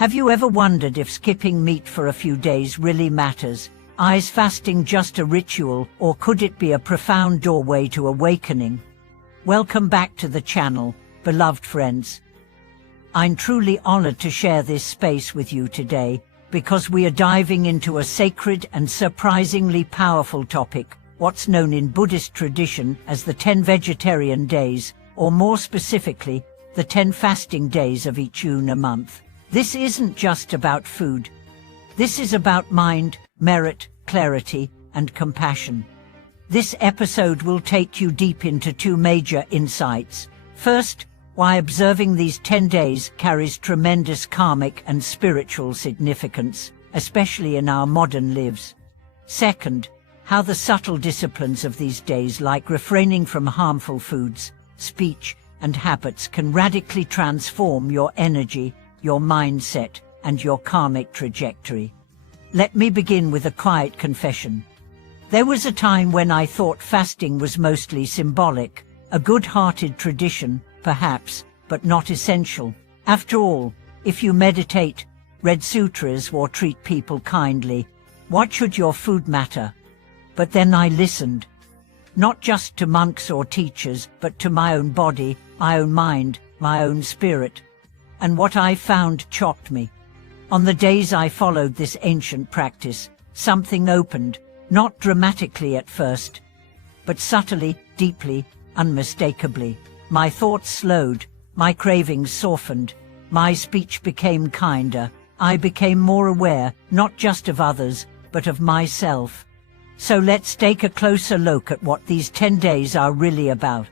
Have you ever wondered if skipping meat for a few days really matters? Is fasting just a ritual, or could it be a profound doorway to awakening? Welcome back to the channel, beloved friends. I'm truly honored to share this space with you today, because we are diving into a sacred and surprisingly powerful topic, what's known in Buddhist tradition as the 10 vegetarian days, or more specifically, the 10 fasting days of each lunar month. This isn't just about food. This is about mind, merit, clarity, and compassion. This episode will take you deep into two major insights. First, why observing these 10 days carries tremendous karmic and spiritual significance, especially in our modern lives. Second, how the subtle disciplines of these days, like refraining from harmful foods, speech, and habits, can radically transform your energy, your mindset, and your karmic trajectory. Let me begin with a quiet confession. There was a time when I thought fasting was mostly symbolic, a good-hearted tradition, perhaps, but not essential. After all, if you meditate, read sutras, or treat people kindly, what should your food matter? But then I listened. Not just to monks or teachers, but to my own body, my own mind, my own spirit. And what I found shocked me. On the days I followed this ancient practice, something opened, not dramatically at first, but subtly, deeply, unmistakably. My thoughts slowed, my cravings softened, my speech became kinder, I became more aware, not just of others, but of myself. So let's take a closer look at what these 10 days are really about.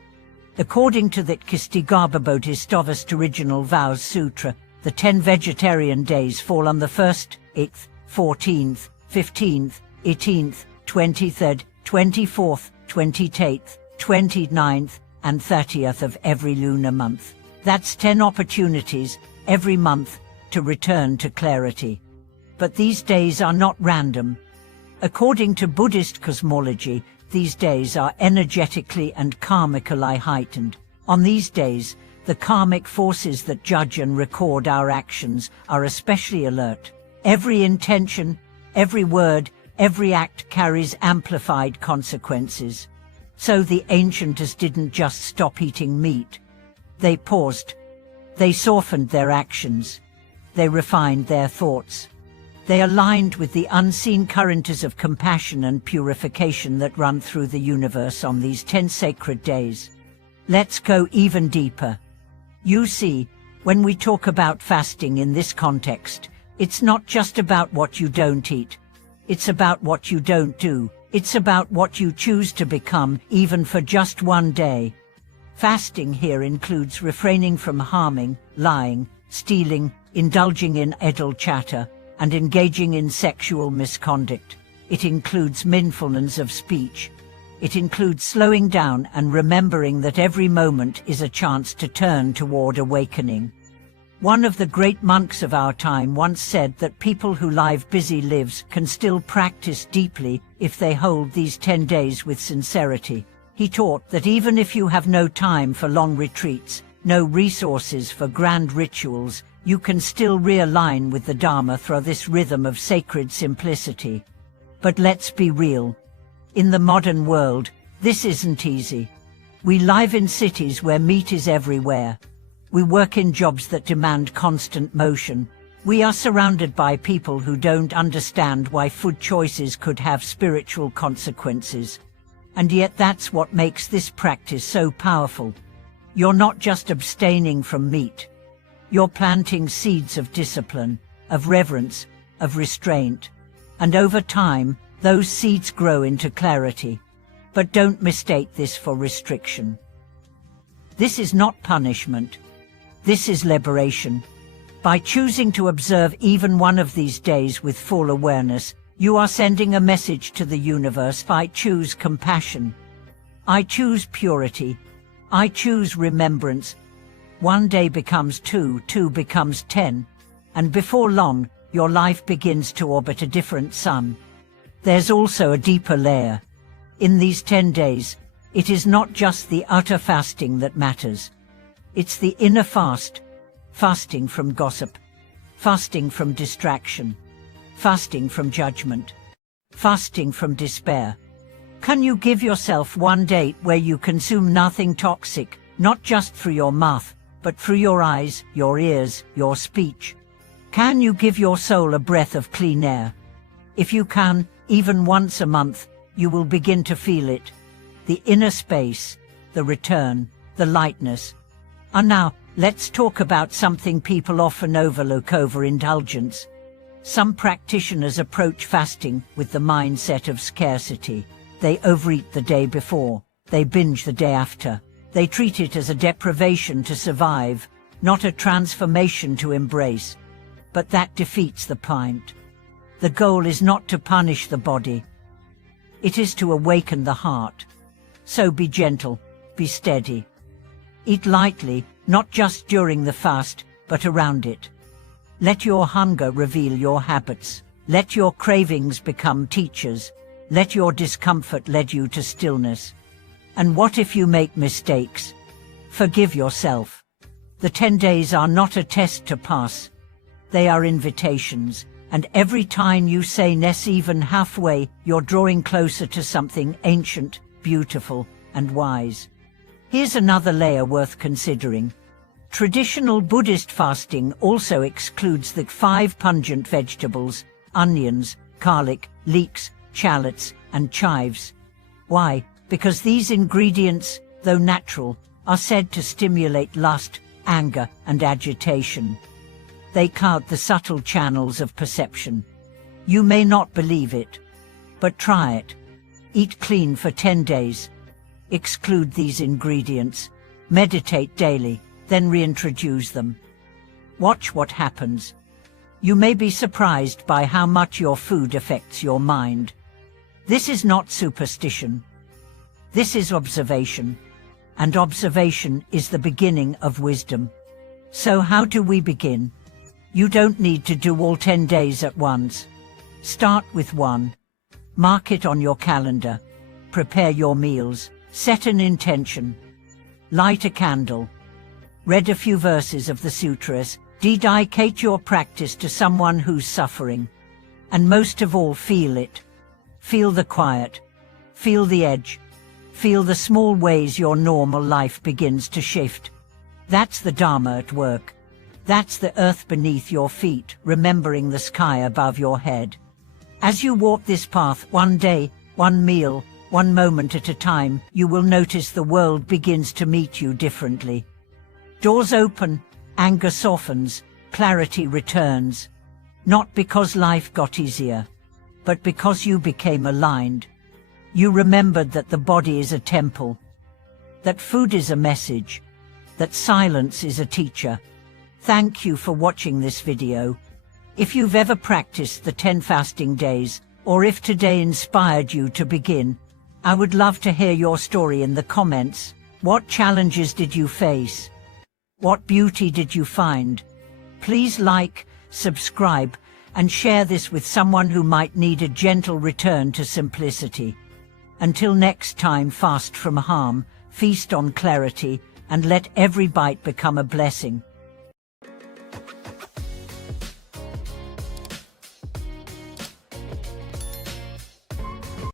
According to the Kstigarbabodhistovast Original Vows Sutra, the 10 vegetarian days fall on the 1st, 8th, 14th, 15th, 18th, 23rd, 24th, 28th, 29th, and 30th of every lunar month. That's 10 opportunities, every month, to return to clarity. But these days are not random. According to Buddhist cosmology, these days are energetically and karmically heightened. On these days, the karmic forces that judge and record our actions are especially alert. Every intention, every word, every act carries amplified consequences. So the ancients didn't just stop eating meat. They paused. They softened their actions. They refined their thoughts. They aligned with the unseen currents of compassion and purification that run through the universe on these 10 sacred days. Let's go even deeper. You see, when we talk about fasting in this context, it's not just about what you don't eat. It's about what you don't do. It's about what you choose to become, even for just one day. Fasting here includes refraining from harming, lying, stealing, indulging in idle chatter, and engaging in sexual misconduct. It includes mindfulness of speech. It includes slowing down and remembering that every moment is a chance to turn toward awakening. One of the great monks of our time once said that people who live busy lives can still practice deeply if they hold these 10 days with sincerity. He taught that even if you have no time for long retreats, no resources for grand rituals, you can still realign with the Dharma through this rhythm of sacred simplicity. But let's be real. In the modern world, this isn't easy. We live in cities where meat is everywhere. We work in jobs that demand constant motion. We are surrounded by people who don't understand why food choices could have spiritual consequences. And yet that's what makes this practice so powerful. You're not just abstaining from meat. You're planting seeds of discipline, of reverence, of restraint. And over time, those seeds grow into clarity. But don't mistake this for restriction. This is not punishment. This is liberation. By choosing to observe even one of these days with full awareness, you are sending a message to the universe. I choose compassion. I choose purity. I choose remembrance. One day becomes two, two becomes 10, and before long, your life begins to orbit a different sun. There's also a deeper layer. In these 10 days, it is not just the utter fasting that matters. It's the inner fast, fasting from gossip, fasting from distraction, fasting from judgment, fasting from despair. Can you give yourself one day where you consume nothing toxic, not just through your mouth, but through your eyes, your ears, your speech? Can you give your soul a breath of clean air? If you can, even once a month, you will begin to feel it. The inner space, the return, the lightness. And now, let's talk about something people often overlook: overindulgence. Some practitioners approach fasting with the mindset of scarcity. They overeat the day before, they binge the day after. They treat it as a deprivation to survive, not a transformation to embrace. But that defeats the point. The goal is not to punish the body. It is to awaken the heart. So be gentle, be steady. Eat lightly, not just during the fast, but around it. Let your hunger reveal your habits. Let your cravings become teachers. Let your discomfort lead you to stillness. And what if you make mistakes? Forgive yourself. The 10 days are not a test to pass. They are invitations, and every time you say yes even halfway, you're drawing closer to something ancient, beautiful, and wise. Here's another layer worth considering. Traditional Buddhist fasting also excludes the 5 pungent vegetables: onions, garlic, leeks, shallots, and chives. Why? Because these ingredients, though natural, are said to stimulate lust, anger, and agitation. They cloud the subtle channels of perception. You may not believe it, but try it. Eat clean for 10 days. Exclude these ingredients. Meditate daily, then reintroduce them. Watch what happens. You may be surprised by how much your food affects your mind. This is not superstition. This is observation. And observation is the beginning of wisdom. So how do we begin? You don't need to do all 10 days at once. Start with 1. Mark it on your calendar. Prepare your meals. Set an intention. Light a candle. Read a few verses of the sutras. Dedicate your practice to someone who's suffering. And most of all, feel it. Feel the quiet. Feel the edge. Feel the small ways your normal life begins to shift. That's the Dharma at work. That's the earth beneath your feet, remembering the sky above your head. As you walk this path, one day, one meal, one moment at a time, you will notice the world begins to meet you differently. Doors open, anger softens, clarity returns. Not because life got easier, but because you became aligned. You remembered that the body is a temple, that food is a message, that silence is a teacher. Thank you for watching this video. If you've ever practiced the 10 fasting days, or if today inspired you to begin, I would love to hear your story in the comments. What challenges did you face? What beauty did you find? Please like, subscribe, and share this with someone who might need a gentle return to simplicity. Until next time, fast from harm, feast on clarity, and let every bite become a blessing.